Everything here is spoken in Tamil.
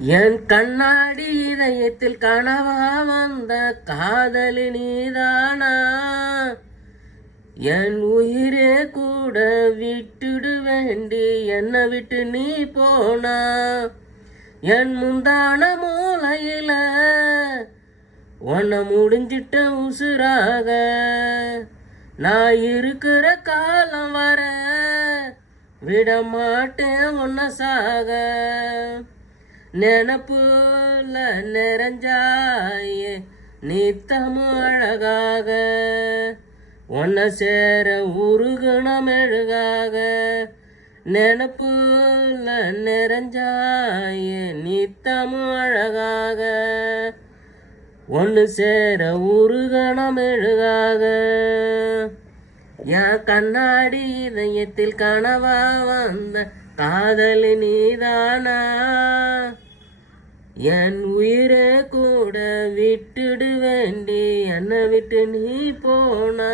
என் கண்ணாடி இதயத்தில் கனவா வந்த காதலி நீதானா? என் உயிரே கூட விட்டுடு வேண்டி என்னை விட்டு நீ போனா. என் முந்தான மூலையில உன்னை முடிஞ்சிட்ட உசுராக நான் இருக்கிற காலம் வர விட மாட்டேன் உன்னை சாக. நினப்புல நிறைஞ்சாயே நித்தமும் அழகாக உன்னை சேர உருகுணம் மெழுகாக. நினப்புல நிறைஞ்சாயே நித்தமும் அழகாக ஒன்று சேர உருகணம் மெழுகாக. என் கண்ணாடி இதயத்தில் கனவா வந்த காதலி நீதானா? என் உயிரை கூட விட்டுடு வேண்டி என்னை விட்டு நீ போனா.